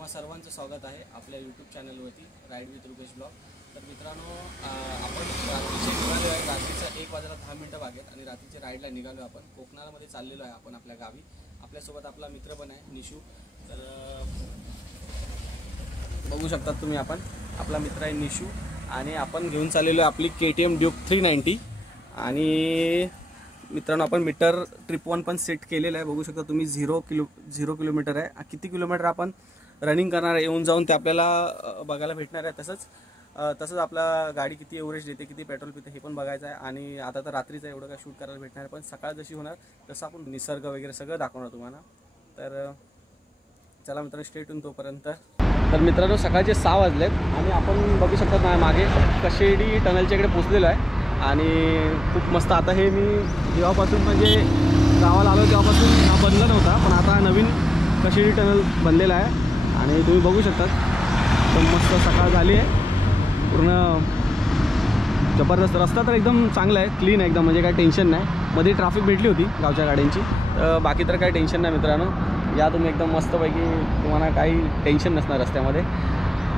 तुम्हा सर्वांचं स्वागत आहे आपल्या यूट्यूब चॅनलवरती राईड विथ रुपेश ब्लॉग। तर मित्रांनो, आपण रात्रीचे निघालो आहे। रात्रीचा 1:10 वाजलेत आणि रात्रीच्या राईडला निघालो आपण कोकणामध्ये चाललेलो आहे आपण आपल्या गावी। आपल्यासोबत आपला मित्र पण आहे निशू। तर बघू शकतात तुम्ही, आपण आपला मित्र आहे निशू आणि आपण घेऊन चाललेलो आहे आपली KTM ड्यूक 390। आणि मित्रांनो, आपण मीटर ट्रिप 1 पण सेट केलेला आहे। बघू शकता तुम्ही 0 किलोमीटर आहे। किती किलोमीटर आपण रनिंग करणार आहे येऊन जाऊन ते आपल्याला बघायला भेटणार आहे। तसंच आपला गाडी किती एव्हरेज देते, किती पेट्रोल पिते हे पण बघायचं आहे। आणि आता तर रात्रीचं एवढं काय शूट करायला भेटणार आहे, पण सकाळ जशी होणार तसं आपण निसर्ग वगैरे सगळं दाखवणार तुम्हाला। तर चला मित्रांनो, स्टे ट्यून तोपर्यंत। तर मित्रांनो, सकाळचे 6 वाजलेत आणि आपण बघू शकतात माझ्या मागे कशेडी टनलच्या इकडे पोहोचलेलो आहे। आणि खूप मस्त, आता हे मी जेव्हापासून म्हणजे गावाला आलो तेव्हापासून हा बनला नव्हता, पण आता नवीन कशेडी टनल बनलेला आहे आणि तुम्ही बघू शकता एकदम मस्त सकाळ झाली आहे। पूर्ण जबरदस्त रस्ता तर एकदम चांगला आहे, क्लीन आहे एकदम, म्हणजे काही टेन्शन नाही। मध्ये ट्रॅफिक भेटली होती गावच्या गाड्यांची, तर बाकी तर काही टेन्शन नाही मित्रांनो। या तुम्ही एकदम मस्तपैकी, तुम्हाला काही टेन्शन नसणार रस्त्यामध्ये।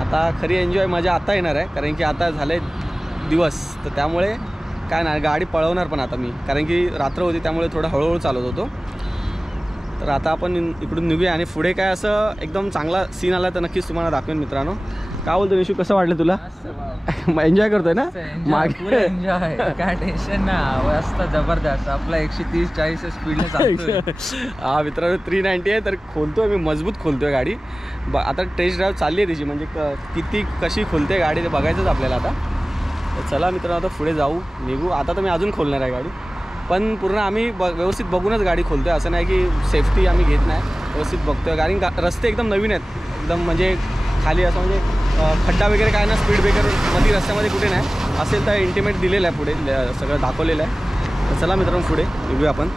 आता खरी एन्जॉय मजा आता येणार आहे, कारण की आता झाले दिवस, तर त्यामुळे काय नाही, गाडी पळवणार पण आता मी, कारण की रात्र होती त्यामुळे थोडं हळूहळू चालवत होतो। तर आता आपण इकडून निघूया आणि पुढे काय असं एकदम चांगला सीन आला तर नक्कीच तुम्हाला दाखवेन मित्रांनो। काय बोलतो निशू, कसं वाटलं तुला? एन्जॉय करतोय ना? एन्जॉय, काय टेन्शन नाही, मस्त जबरदस्त। आपला 130-140 स्पीडने चालतोय। हा मित्रांनो, 390 आहे, तर खोलतोय मी, मजबूत खोलतोय गाडी। आता टेस्ट ड्राईव्ह चालली आहे त्याची, म्हणजे कशी खोलते गाडी ते बघायचंच आपल्याला आता। तर चला मित्रांनो, आता पुढे जाऊ, निघू। आता तर मी अजून खोलणार आहे गाडी, पण पूर्ण आम्ही व्यवस्थित बघूनच गाडी खोलतोय। असं नाही की सेफ्टी आम्ही घेत नाही, व्यवस्थित बघतोय, कारण रस्ते एकदम नवीन आहेत एकदम, म्हणजे खाली असं म्हणजे खड्डा वगैरे काय ना, स्पीड ब्रेकर मध्ये रस्त्यामध्ये कुठे नाही, असेल तर इंटिमेट दिलेलं आहे, पुढे सगळं दाखवलेलं आहे। तर चला मित्रांनो, पुढे निघूया आपण।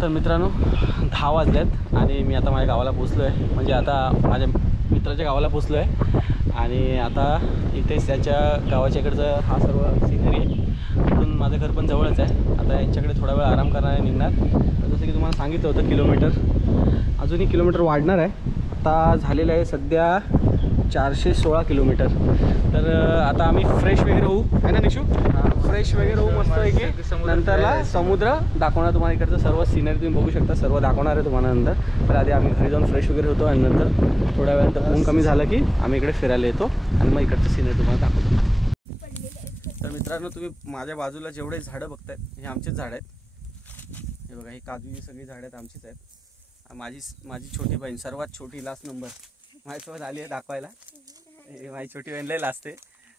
तर मित्रांनो, 10 वाजलेत आणि मी आता माझ्या गावाला पोचलो आहे, म्हणजे आता माझ्या मित्राच्या गावाला पोचलो आहे। आणि आता इथेच त्याच्या गावाच्या इकडचं हा सर्व सिनरी आहे, म्हणून माझं घर पण जवळच आहे। आता यांच्याकडे थोडा वेळ आराम करणारे निघणार। जसं की तुम्हाला सांगितलं होतं, किलोमीटर अजूनही किलोमीटर वाढणार आहे। आता झालेलं आहे सध्या 416 किलोमीटर। तर आता आम्ही फ्रेश वगैरे होऊ, आहे ना निशू? फ्रेश वगैरे होऊ मस्त आहे की नंतरला समुद्र दाखवणार तुम्हाला, इकडचं सर्व सिनरी तुम्ही बघू शकता, सर्व दाखवणार आहे तुम्हाला नंतर। तर आधी आम्ही घरी जाऊन फ्रेश वगैरे होतो आणि नंतर थोड्या वेळानंतर ऊन कमी झालं की आम्ही इकडे फिरायला येतो आणि मग इकडचं सिनरी तुम्हाला दाखवतो। तर मित्रांनो, तुम्ही माझ्या बाजूला जेवढे झाडं बघतायत हे आमचेच झाडं आहेत। हे बघा, ही काजूची सगळी झाडं आहेत आमचीच आहेत। माझी छोटी बहीण, सर्वात छोटी, लास्ट नंबर माझ्यासोबत आली आहे दाखवायला। माझी छोटी बहीण लय लाजते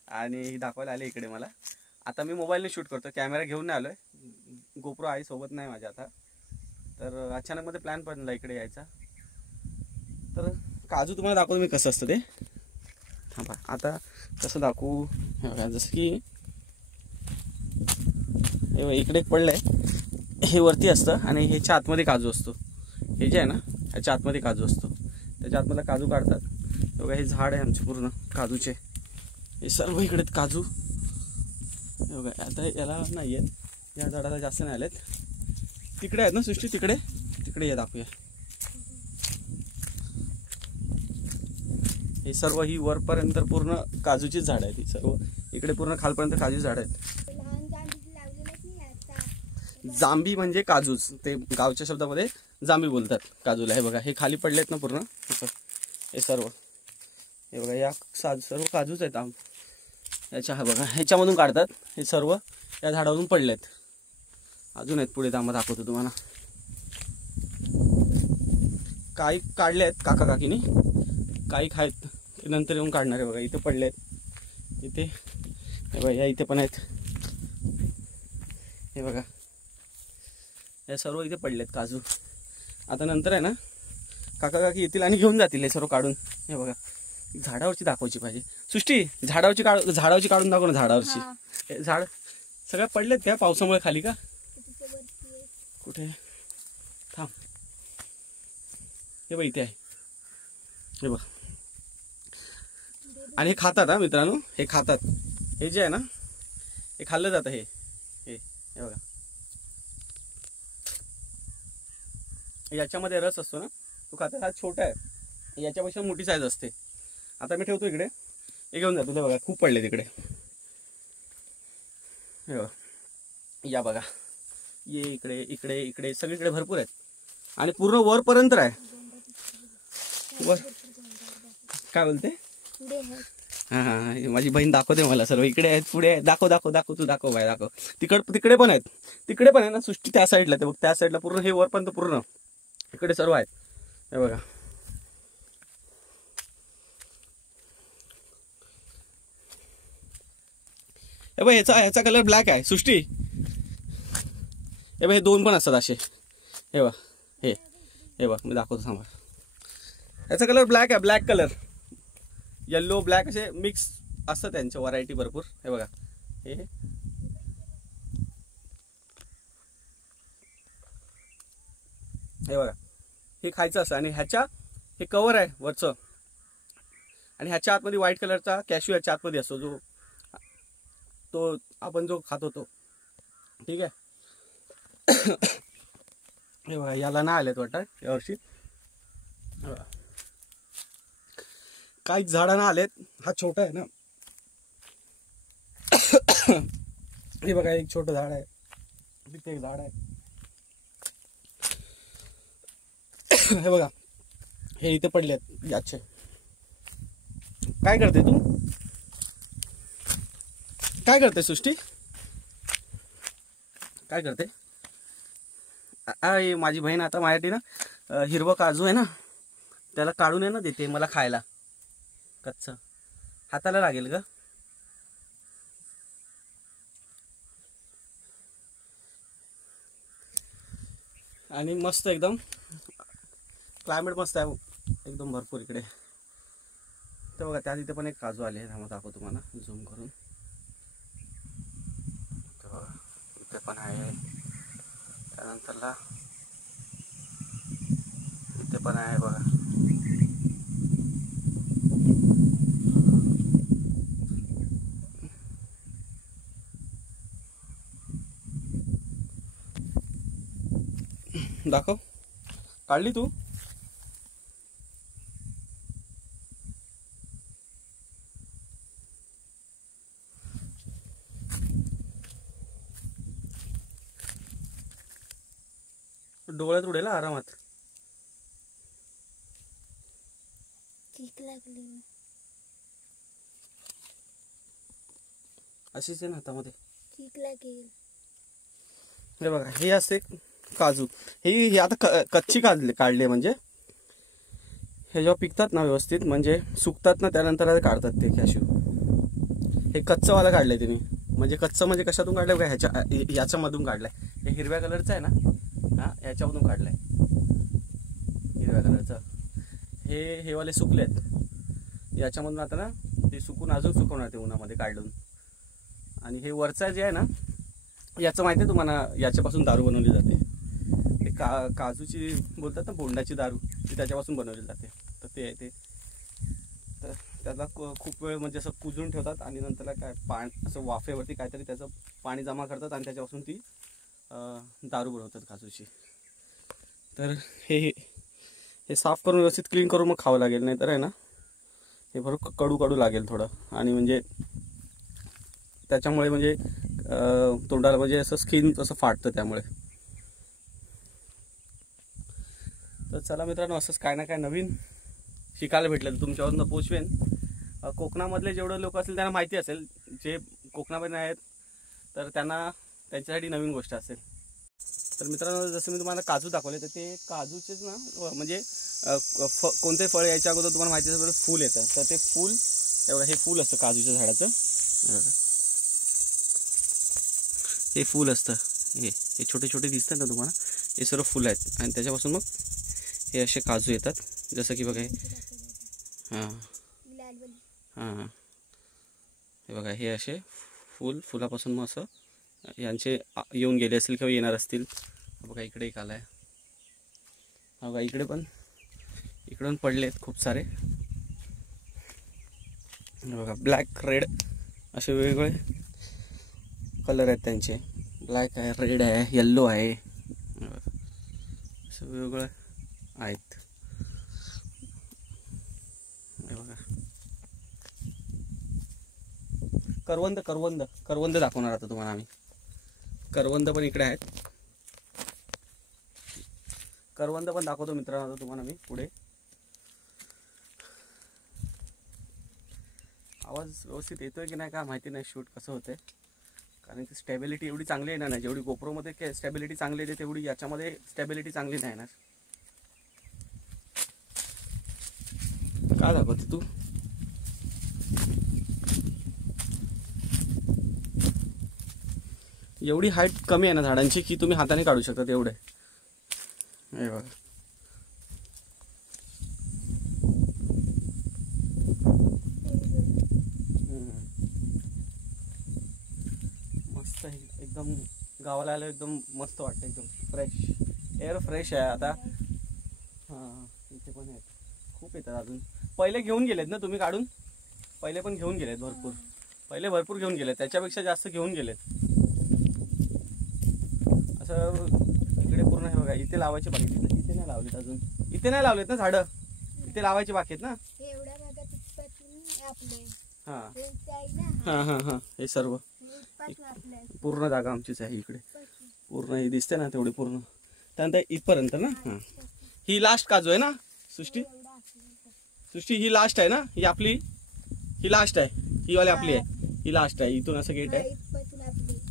आणि ही दाखवायला आली इकडे मला। आता मी मोबाईलने शूट करतो, कॅमेरा घेऊन नाही आलो आहे, गोप्रो आहे सोबत नाही माझ्या आता। तर अचानक मध्ये प्लॅन बनला इकडे यायचा। तर काजू तुम्हाला दाखवतो मी कसं असतं ते। थांबा, आता कसं दाखवू, जसं की हे इकडे पडलंय, हे वरती असतं आणि ह्याच्या आतमध्ये काजू असतो। हे जे आहे ना, ह्याच्या आतमध्ये काजू असतो, त्याच्या आतमध्ये काजू काढतात। बघा, हे झाड आहे आमचे पूर्ण काजूचे, हे सर्व इकडे काजू। बघा, आता याला नाही आहेत, या झाडाला जास्त नाही आलेत, तिकडे आहेत ना सृष्टी, तिकडे या दाखवूया। हे सर्व ही वरपर्यंत पूर्ण काजूचीच झाड आहेत, ही सर्व इकडे पूर्ण खालपर्यंत काजूची झाड आहेत। जांभी म्हणजे काजूच, ते गावच्या शब्दामध्ये जांभी बोलतात काजूला। हे बघा, हे खाली पडलेत ना पूर्ण, हे सर्व, हे बघा, या सर्व काजूच आहेत। याच्या, हा बघा, ह्याच्यामधून काढतात, हे सर्व या झाडावरून पडलेत। अजून आहेत पुढे, थांबा दाखवतो तुम्हाला. काही काढले आहेत काका काकीनी, काही आहेत नंतर येऊन काढणार आहे. बघा इथे पडले आहेत, इथे हे बघा, या इथे पण आहेत. हे बघा या सर्व इथे पडले आहेत काजू. आता नंतर आहे ना काका काकी येतील आणि घेऊन जातील हे सर्व काढून. हे बघा झाडावरची दाखवायची पाहिजे. सृष्टी झाडावरची काढून दाखव ना. झाडावरची हे झाड सगळ्या पडलेत का पावसामुळे खाली का? कुठे थांब, हे बघ इथे आहे. हे बघ, आणि हे खातात हा मित्रांनो, हे खातात. हे जे आहे ना हे खाल्लं जातं. हे हे बघा, याच्यामध्ये रस असतो ना, तो खातात. हा छोटा आहे, याच्यापेक्षा मोठी साईज असते. आता मी ठेवतो इकडे, हे घेऊन जातो. बघा खूप पडले तिकडे. हे बघा, या बघा, ये इकडे इकडे इकडे सगळीकडे भरपूर आहेत आणि पूर्ण वरपर्यंत आहे. वर काय बोलते? हां हां, माझी बहीण दाखवते मला सर्व. इकडे आहेत, पुढे आहेत. दाखव दाखव दाखव, तू दाखव बाय, दाखव. तिकडे पण आहेत, तिकडे पण आहे ना सृष्टी, त्या साईडला. ते बघ त्या साईडला पूर्ण, हे वरपर्यंत पूर्ण इकडे सर्व आहेत. हे बघा, हे बघ ह्याचा कलर ब्लॅक आहे सृष्टी. हे बघ हे दोन पण असतात असे. हे बघ, हे बघ मी दाखवतो थांबा. याचा कलर ब्लॅक आहे, ब्लॅक कलर, येल्लो ब्लॅक असे मिक्स असतात त्यांच्या व्हरायटी भरपूर. हे बघा, हे बघा, हे खायचं असतं. आणि हे कवर आहे वरचं, आणि ह्याच्या आतमध्ये व्हाईट कलरचा कॅश्यू ह्याच्या आतमध्ये असतो, जो तो आपण जो खातो तो. ठीक आहे. हे बघा, याला ना आलेत वाटतं यावर्षी. काही झाडांना आलेत. हा छोटा आहे ना. हे बघा, एक छोटं झाड आहे, तिथे एक झाड आहे. हे बघा, हे इथे पडलेत याचे. काय करते तू? काय करते सृष्टी? काय करते? माझी बहीण आता माझ्यासाठी ना हिरवं काजू आहे ना, त्याला काढून आहे ना देते मला खायला. कच्चं हाताला लागेल ग. आणि मस्त एकदम क्लायमेट मस्त आहे एकदम भरपूर इकडे. तर बघा त्या तिथे पण एक काजू आले. त्यामुळे दाखवतो तुम्हाला झूम करून. इथे पण आहे, त्यानंतरला इथे पण आहे बघा. दाखव, काढली तू? डोळ्यात उडेल आरामात. अशीच आहे ना हातामध्ये. हे बघा, हे असते काजू. हे आता कच्ची काढले म्हणजे हे जेव्हा पिकतात ना व्यवस्थित, म्हणजे सुकतात ना, त्यानंतर काढतात ते कॅश्यू. हे कच्चंवाला काढलंय त्यांनी. म्हणजे कच्चं म्हणजे कशातून काढलंय बघा, ह्याच्यामधून काढलंय. हे हिरव्या कलरचं आहे ना, हा याच्यामधून काढलंय हिरव्या कलरचं. हे वाले सुकलेत याच्यामधून. आता ना ते सुकून अजून सुकवणार ते उन्हामध्ये काढून. आणि हे वरचं जे आहे ना, याचं माहिती आहे तुम्हाला, याच्यापासून दारू बनवली जाते. ते काजूची बोलतात ना, बोंडाची दारू, ती त्याच्यापासून बनवली जाते. तर ते आहे ते. तर त्याला खूप वेळ म्हणजे असं कुजून ठेवतात आणि नंतरला काय पाणी असं वाफेवरती काहीतरी त्याचं पाणी जमा करतात आणि त्याच्यापासून ती दारू बनवतात काजूची. तर हे साफ करून व्यवस्थित क्लीन करून मग खावं लागेल, नाही तर आहे ना हे बरोबर कडू लागेल थोडं. आणि म्हणजे त्याच्यामुळे म्हणजे तोंडाला म्हणजे असं स्किन असं फाटतं त्यामुळे. तर चला मित्रांनो, असंच काय ना काय नवीन शिकायला भेटलं तुमच्यावरून पोचवेन. कोकणामधले जेवढे लोक असतील त्यांना माहिती असेल, जे कोकणामध्ये आहेत तर त्यांना त्यांच्यासाठी नवीन गोष्ट असेल. तर मित्रांनो जसं मी तुम्हाला काजू दाखवले तर ते काजूचेच ना म्हणजे कोणते फळ यायच्या अगोदर तुम्हाला माहिती असेल फूल येतं. तर ते फूल एवढं हे फूल असतं काजूच्या झाडाचं. हे फूल असतं. हे छोटे छोटे दिसतात ना तुम्हाला, हे सर्व फुलं आहेत आणि त्याच्यापासून मग हे असे काजू येतात. जसं की बघा हे हां हां हे बघा हे असे फुलापासून मग असं यांचे येऊन गेले असतील किंवा येणार असतील. बघा इकडे एक आला आहे. हा बघा इकडे पण इकडून पडले आहेत खूप सारे. बघा ब्लॅक रेड असे वेगवेगळे कलर आहेत त्यांचे. ब्लॅक आहे, रेड आहे, येल्लो आहे, असं वेगवेगळं आहेत. हे बघा करवंद करवंद करवंद दाखवणार आता तुम्हाला आम्ही. करवंद पण इकडे आहेत. करवंद पण दाखवतो मित्रांनो आता तुम्हाला मी पुढे. आवाज व्यवस्थित येतोय की नाही का माहिती नाही, शूट कसं होतंय, कारण की स्टॅबिलिटी एवढी चांगली येणार नाही. जेवढी गोप्रोमध्ये स्टॅबिलिटी चांगली येते तेवढी याच्यामध्ये स्टॅबिलिटी चांगली नाही येणार. काय दाखवते तू? एवढी हाईट कमी आहे ना झाडांची की तुम्ही हाताने काढू शकता तेवढे. हे बघा मस्त आहे एकदम. गावाला आलं एकदम मस्त वाटतं, एकदम फ्रेश एअर, फ्रेश आहे आता. हां इथे पण आहेत, खूप येतात अजून. पहिले घेऊन गेलेत ना तुम्ही काढून? पहिले पण घेऊन गेलेत भरपूर, पहिले भरपूर घेऊन गेलेत, त्याच्यापेक्षा जास्त घेऊन गेलेत. असं इकडे पूर्ण हे बघा इथे लावायचे बाकी. इथे नाही लावलेत अजून, इथे नाही लावलेत ना झाडं, इथे लावायचे बाकी आहेत ना. हां हां हां हां हे सर्व पूर्ण जागा आमचीच आहे इकडे. पूर्ण ही दिसते ना तेवढी पूर्ण. त्यानंतर इथपर्यंत ना. हां ही लास्ट काजू आहे ना सृष्टी? सृष्टी ही लास्ट आहे ना? ही आपली, ही लास्ट आहे, ही वाली आपली आहे, ही लास्ट आहे. इथून असं गेट आहे,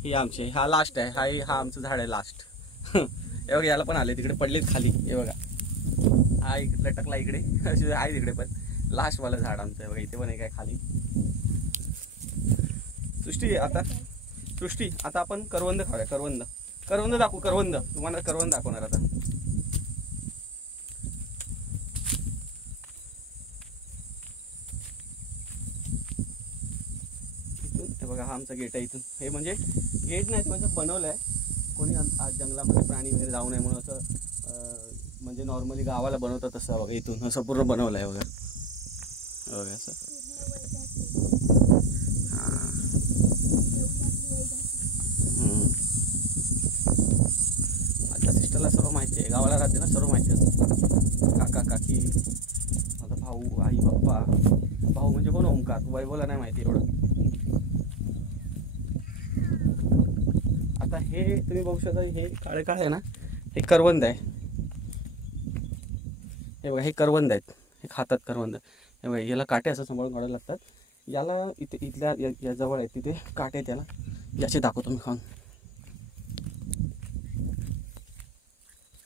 ही आमची, हा लास्ट आहे. हा आमचं झाड आहे लास्ट. हे बघा याला पण आले, तिकडे पडलेत खाली. हे बघा हा इकडे लटकला इकडे, असे आहे तिकडे पण. लास्ट वाला झाड आमचं आहे बघा. इथे पण एक आहे खाली. सृष्टी आता आपण करवंद खाऊया. करवंद करवंद दाखवू. करवंद तुम्हाला करवंद दाखवणार आता. इथून हे बघा हा आमचा गेट आहे. इथून हे म्हणजे गेट नाही म्हणजे बनवलं आहे कोणी आज जंगलामध्ये प्राणी वगैरे जाऊ नये म्हणून असं. म्हणजे नॉर्मली गावाला बनवतात तसं बघा. इथून असं पूर्ण बनवलं आहे बघा. बघा असं. हां माझ्या सिस्टरला सर्व माहिती आहे, गावाला राहते ना, सर्व माहिती असतं. काका काकी, माझा भाऊ, आई पप्पा. भाऊ म्हणजे कोण? ओमकार. वैभवला नाही माहिती एवढं. आता हे तुम्ही बघू शकता, हे काळे काळे आहे ना, हे करवंद आहे. हे बघा हे करवंद आहेत, हे खातात करवंद. हे बघा याला काटे असं सांभाळून काढायला लागतात. याला इथल्या या जवळ आहेत तिथे काटे आहेत, याला याचे दाखवतो मी खाऊन.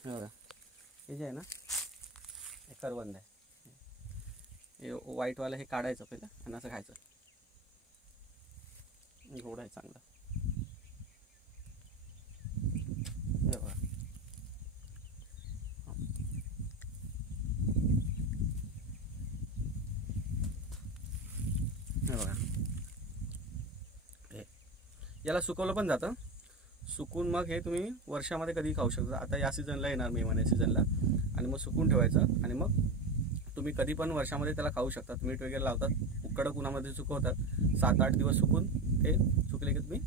हे बघा हे जे आहे ना हे करवंद आहे. हे व्हाईटवालं हे काढायचं पहिलं आणि असं खायचं. गोड आहे चांगलं. हे बघा हे बघा याला सुकवलं पण जातं. सुकून मग हे तुम्ही वर्षामध्ये कधी खाऊ शकता. आता या सीझनला येणार मे महिन्या सीझनला, आणि मग सुकून ठेवायचं आणि मग तुम्ही कधी पण वर्षामध्ये त्याला खाऊ शकतात. मीठ वगैरे लावतात, कडक उन्हामध्ये सुकवतात. 7-8 दिवस सुकून ते सुकले की तुम्ही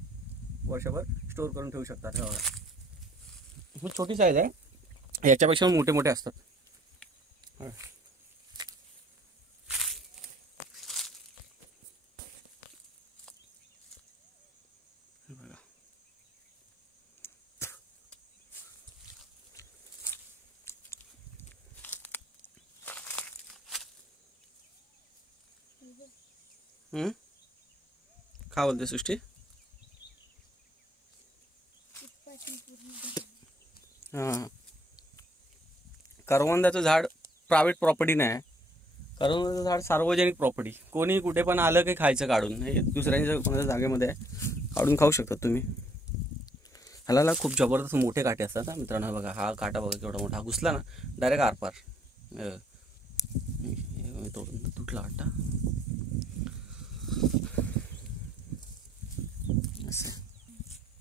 वर्षभर स्टोर करून ठेवू शकतात. हे बघा छोटी साईज आहे, याच्यापेक्षा मोठे मोठे असतात. बघा काय बोलते सृष्टी? हां, करवंदाचं झाड प्रायव्हेट प्रॉपर्टी नाही, करवंदाचं झाड सार्वजनिक प्रॉपर्टी. कोणी कुठे पण आलं की खायचं काढून, हे दुसऱ्यांच्या कोणाच्या जागेमध्ये आहे, काढून खाऊ शकतात तुम्ही. ह्याला खूप जबरदस्त मोठे काटे असतात ना मित्रांनो. बघा हा काटा बघा केवढा मोठा, हा घुसला ना डायरेक्ट आरपार. तोडून तुटला वाटतं.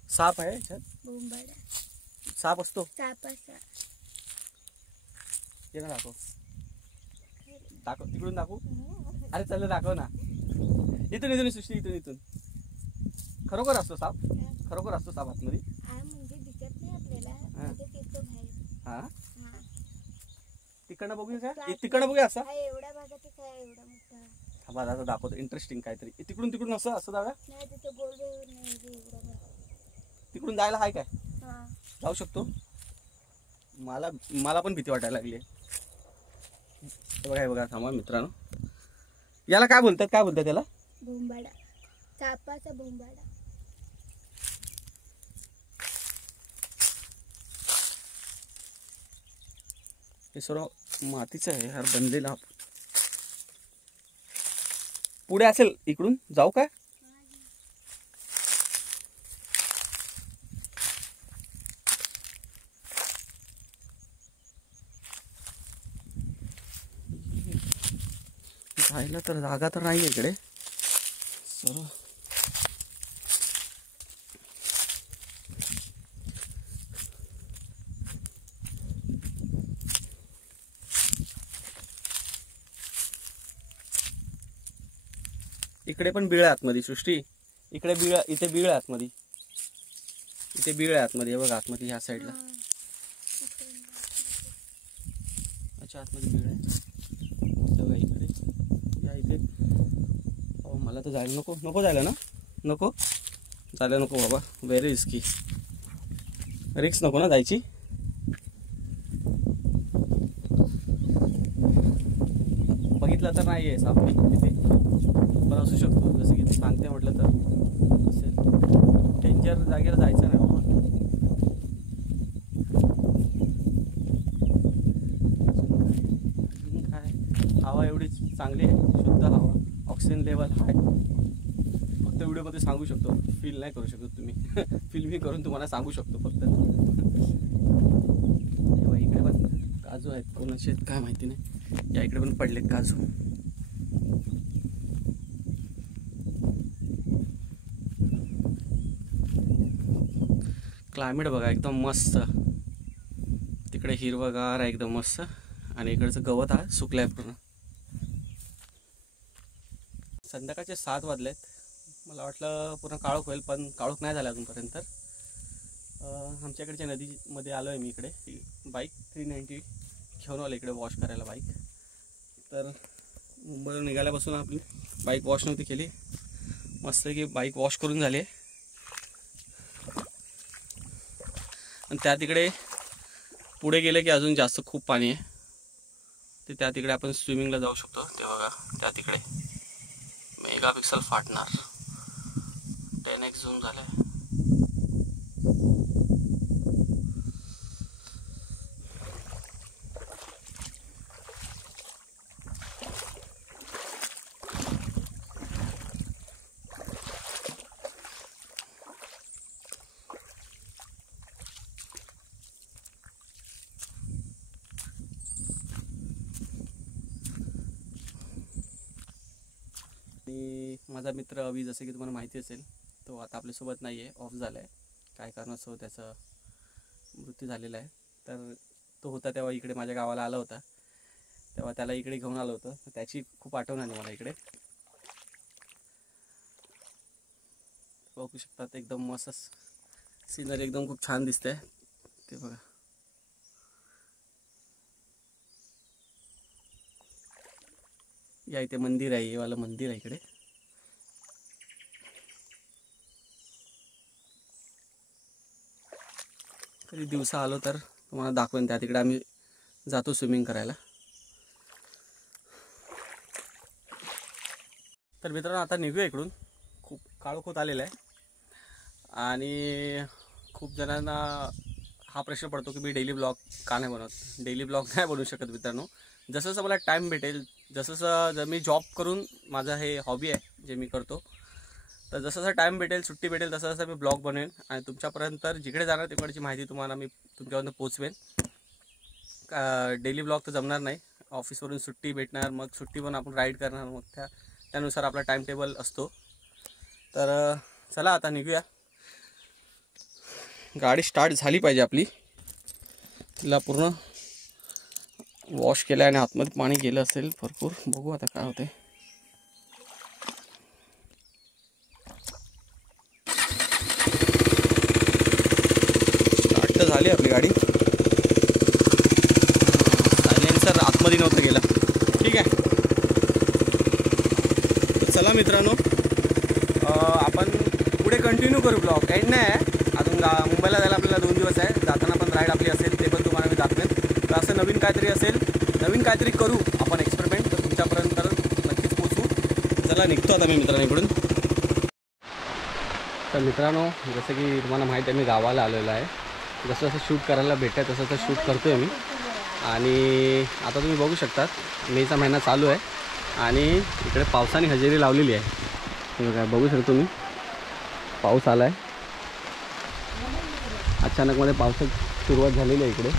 साप आहे ह्याच्यात, साप असतो. ये ना दाखव, दाखव तिकडून दाखव. अरे चल दाखव ना, इथून इथून सृष्टी, इथून इथून. खरोखर असतो साप, खरोखर असतो साप आतमध्ये. हा तिकडनं बघूया का, तिकडनं बघूया असा. आता दाखवतो इंटरेस्टिंग काहीतरी. तिकडून तिकडून असं असं दादा, तिकडून जायला हाय काय, जाऊ शकतो. मला पण भीती वाटायला लागली. बघा बघा, थांबा मित्रांनो, याला काय बोलतात, काय बोलतात त्याला? बोंबाडा, सापाचा बोंबाडा. हे सर्व मातीचं आहे यार बनलेला. पुढे असेल, इकडून जाऊ काय? जायला तर जागा तर नाही इकडे सर्व. इकडे पण बीळ आतमध्ये सृष्टी, इकडे बीळ, इथे बीळ आतमध्ये, इथे बीळ आतमध्ये बघा, आतमध्ये ह्या साईडला. अच्छा आतमध्ये बीळ आहे बघा इकडे, या इथे. मला तर जायला नको, नको जायला ना, नको जायला नको बाबा, व्हेरी रिस्की, रिक्स नको ना जायची. बघितलं तर नाही आहे साप तिथे, पण असू शकतो जसं की सांगते म्हटलं तर असेल. डेंजर जागेला जायचं नाही बाबा. काय हवा एवढी चांगली आहे, शुद्ध हवा, ऑक्सिजन लेवल हाय. फक्त व्हिडिओमध्ये सांगू शकतो, फील नाही करू शकत तुम्ही. फील मी करून तुम्हाला सांगू शकतो फक्त. इकडे पण काजू आहेत, कोणाचे काय माहिती नाही. या इकडे पण पडलेत काजू. क्लायमेट बघा एकदम मस्त, तिकडे हिरवगार आहे एकदम मस्त, आणि इकडचं गवत हा सुकलाय पूर्ण. संध्याकाळचे 7 वाजलेत. मला वाटलं पूर्ण काळोख होईल, पण काळोख नाही झाला अजूनपर्यंत. आमच्याकडच्या नदीमध्ये आलो आहे मी. इकडे बाईक 390 घेऊन आलो इकडे वॉश करायला बाईक. तर मुंबईवरून निघाल्यापासून आपली बाईक वॉश नव्हती केली, मस्त की बाईक वॉश करून झाली आहे. आणि त्या तिकडे पुढे गेले की अजून जास्त खूप पाणी आहे, ते त्या तिकडे आपण स्विमिंगला जाऊ शकतो. ते बघा त्या तिकडे मेगापिक्सल फाटणार, 10x झूम झालंय. आणि माझा मित्र अवी, जसे की तुम्हाला माहिती असेल, तो आता आपल्यासोबत नाही आहे, ऑफ झाला आहे. काय कारणास्तव त्याचा मृत्यू झालेला आहे. तर तो होता तेव्हा इकडे माझ्या गावाला आला होता, तेव्हा त्याला इकडे घेऊन आलं होतं. त्याची खूप आठवण आली मला इकडे. बघू शकतात एकदम मस्त सीनरी, एकदम खूप छान दिसते. ते बघा या इथे मंदिर आहे, हे वाला मंदिर आहे इकडे. कधी दिवसा आलो तर तुम्हाला दाखवेन. त्या तिकडे आम्ही जातो स्विमिंग करायला. तर मित्रांनो आता निघूया इकडून, खूप काळोख होत आलेला आहे आणि खूप जणांना हा प्रश्न पडतो की मी डेली ब्लॉग का नाही बनवत. डेली ब्लॉग नाही बनवू शकत मित्रांनो. जसं जसं मला टाईम भेटेल, जसं जर मी जॉब करून माझं हे हॉबी आहे जे मी करतो, तर जसं जसं टाईम भेटेल, सुट्टी भेटेल, तसं तसं मी ब्लॉग बनवेन आणि तुमच्यापर्यंत जिकडे जाणार तिकडची माहिती तुम्हाला मी तुमच्यापर्यंत पोचवेन. डेली ब्लॉग तर जमणार नाही. ऑफिसवरून सुट्टी भेटणार, मग सुट्टी पण आपण राईड करणार, मग त्यानुसार आपला टाईम टेबल असतो. तर चला आता निघूया. गाडी स्टार्ट झाली पाहिजे आपली. तिला पूर्ण वॉश केलं आणि आतमध्ये पाणी गेलं असेल भरपूर. बघू आता काय होते. स्टार्ट तर झाली आपली गाडी. सायलेन्सर आतमध्ये नव्हतं गेला. ठीक आहे. चला मित्रांनो, आपण पुढे कंटिन्यू करू ब्लॉग. एंड नाही आहे अजून. मुंबईला जायला आपल्याला 2 दिवस आहे. जाताना पण राईड आपली असेल ते पण तुम्हाला मी दाखवेन. तर असं नवीन काहीतरी असेल, नवीन काहीतरी करू आपण एक्सपेरिमेंट, तर तुमच्यापर्यंत नक्कीच पोचू. चला निघतो आता मी मित्रांनो इकडून. तर मित्रांनो, जसं की तुम्हाला माहीत आहे मी गावाला आलेलो आहे. जसं जसं शूट करायला भेटतं तसं तसं शूट करतो आहे मी. आणि आता तुम्ही बघू शकतात मेचा महिना चालू आहे आणि इकडे पावसाने हजेरी लावलेली आहे. काय बघू शकतो तुम्ही, पाऊस आला आहे. अचानकमध्ये पावसाची सुरुवात झालेली आहे इकडे.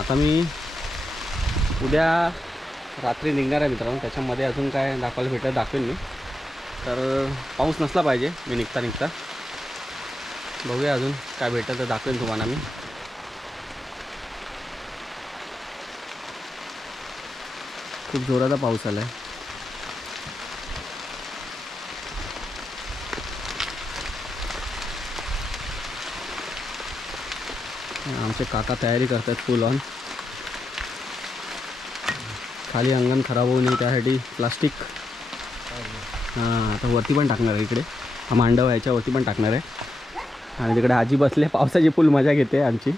आता मी उद्या रात्री निघणार आहे मित्रांनो. त्याच्यामध्ये अजून काय दाखवायला भेटलं दाखवेन मी. तर पाऊस नसला पाहिजे मी निघता. बघूया अजून काय भेटलं तर दाखवेन तुम्हाला मी. खूप जोराचा पाऊस आला आहे. आमचे काका तयारी करतात फुल ऑन. खाली अंगण खराब होऊ नये त्यासाठी प्लास्टिक आता वरती पण टाकणार आहे. इकडे हा मांडव आहे, याच्यावरती पण टाकणार आहे. आणि तिकडे आजी बसले, पावसाची फुल मजा घेते आमची.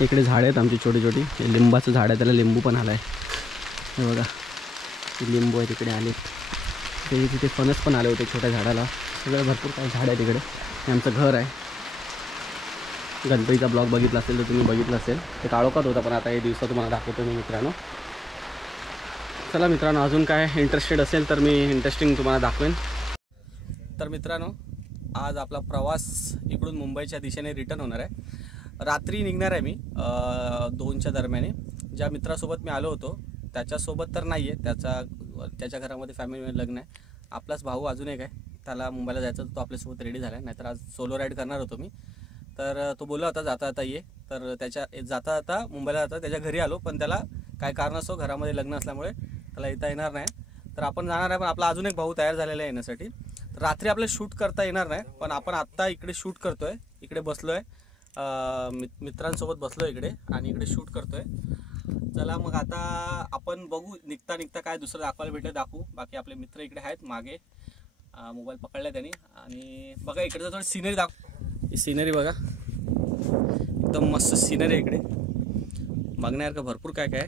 इकडे झाडं आहेत आमची छोटी छोटी. हे लिंबाचं झाड आहे, त्याला लिंबू पण आला आहे. हे बघा, लिंबू आहे तिकडे आले. तिथे फणस पण आले होते छोट्या झाडाला. सगळं भरपूर काही झाड आहे तिकडे. हे आमचं घर आहे. गणपतीचा ब्लॉग बघितला असेल तर तुम्ही बघितलं असेल. ते काळोखात होता पण आता हे दिवसात तुम्हाला दाखवतो मी मित्रांनो. चला मित्रांनो, अजून काय इंटरेस्टेड असेल तर मी इंटरेस्टिंग तुम्हाला दाखवेन. तर मित्रांनो, आज आपला प्रवास इकडून मुंबईच्या दिशेने रिटर्न होणार आहे. रात्री निघणार आहे मी 2च्या दरम्याने. ज्या मित्रासोबत मी आलो होतो त्याच्यासोबत तर नाही आहे, त्याच्या घरामध्ये फॅमिली लग्न आहे. आपलाच भाऊ अजून एक आहे, त्याला मुंबईला जायचं होतं, तो आपल्यासोबत रेडी झाला आहे. नाहीतर आज सोलो राईड करणार होतो मी. तर तो बोलला होता जाता जाता ये. तर जाता जाता मुंबईला जाता त्याच्या घरी आलो, पण त्याला काय कारण असो घरामध्ये लग्न असल्यामुळे त्याला येता येणार नाही. तर आपण जाणार आहे, पण आपला अजून एक भाऊ तयार झालेला आहे येण्यासाठी. तर रात्री आपल्याला शूट करता येणार नाही, पण आपण आत्ता इकडे शूट करतोय. इकडे बसलो आहे, मित्रांसोबत बसलो इकडे आणि इकडे शूट करतोय. चला मग आता आपण बघू निघता निघता काय दुसरं दाखवायला भेटलं दाखवू. बाकी आपले मित्र इकडे आहेत मागे, मोबाईल पकडला त्यांनी. आणि बघा इकडचं थोडी सिनरी ही सिनरी बघा, एकदम मस्त सिनरी आहे इकडे. बघण्यासारखं भरपूर काय काय.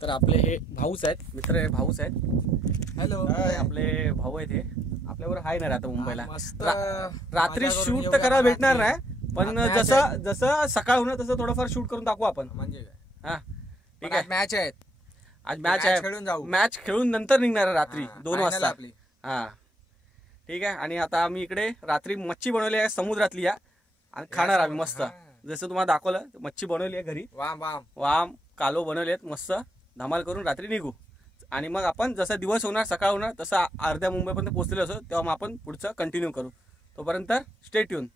तर आपले हे भाऊच आहेत, मित्र हे भाऊच आहेत. हॅलो, आपले भाऊ आहेत हे. आपल्यावर हाय ना आता मुंबईला. रात्री शूट तर करायला भेटणार नाही, पण जसं सकाळ होणार तसं थोडंफार शूट करून दाखवू आपण. म्हणजे हा ठीक आहे. मॅच आहेत, आज मॅच आहे, खेळून जाऊ. मॅच खेळून नंतर निघणार आहे रात्री 2 वाजता आपली. हा ठीक आहे. आणि आता आम्ही इकडे रात्री मच्छी बनवली आहे समुद्रातली या, आणि खाणार आम्ही मस्त. जसं तुम्हाला दाखवलं मच्छी बनवली आहे घरी. वाम कालो बनवले आहेत मस्त. धमाल करून रात्री निघू. आणि मग आपण जसा दिवस होणार सकाळ होणार तसं अर्ध्या मुंबईपर्यंत पोहोचलेलो असो तेव्हा मग आपण पुढचं कंटिन्यू करू. तोपर्यंत स्टे ट्यून.